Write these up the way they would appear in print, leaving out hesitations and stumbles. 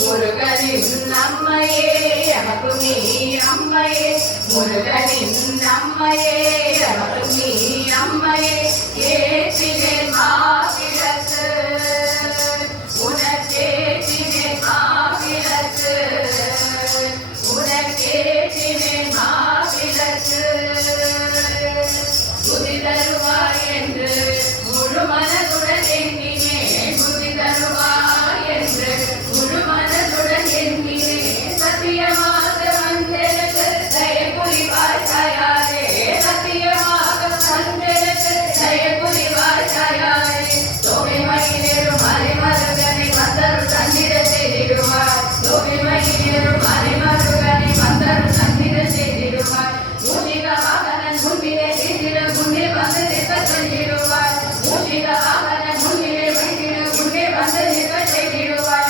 முருகனின் அம்மையே எமக்கு நீ அம்மையே, முருகனின் அம்மையே எமக்கு நீ அம்மையே, ஏற்றினே மாவிளக்கு உனக்கேற்றினே மாவிளக்கு உனக்கேற்றினே மாவிளக்கு, புதி தருவாய் என்று முழு மனதுடன் எண்ணினேன், புதி தருவாய் என்று முழு மனதுடன் எண்ணினேன், சத்தியமாக வந்தெனக்கு தயை புரிவாய் தாயாரே, சத்தியமாக வந்தெனக்கு தயை புரிவாய் தாயாரே, தோகை மயிலேறும் மறைமருகனை வந்தருள் தந்திர செய்திடுவாய், தோகை மயிலேறும் மறைமருகனை வந்தருள் தந்திர செய்திடுவாய், மூஷிக வாகனன் முன்பிலே செய்திட முன்னே வந்து நிற்க சொல்லிடுவாய், மூஷிக வாகனன் முன்பிலே வைத்திட முன்னே வந்து நிற்க செய்திடுவாய்,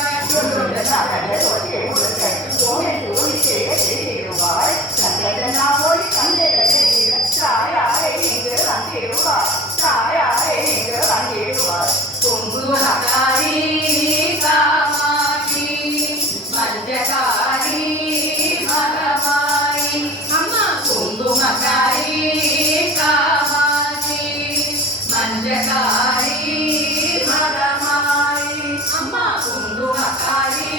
குங்குமக்காரி காமாட்சி மஞ்சகாரி மகமாயி, அம்மா குங்குமக்காரி காமாட்சி மஞ்சகாரி மகமாயி, அம்மா குங்குமக்காரி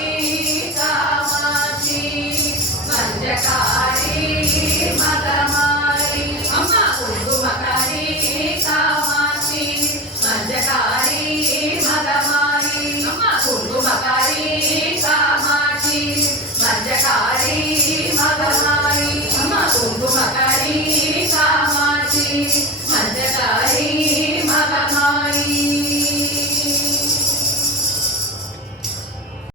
மங்களகாரி மகமாயி அம்மா குங்குமக்காரி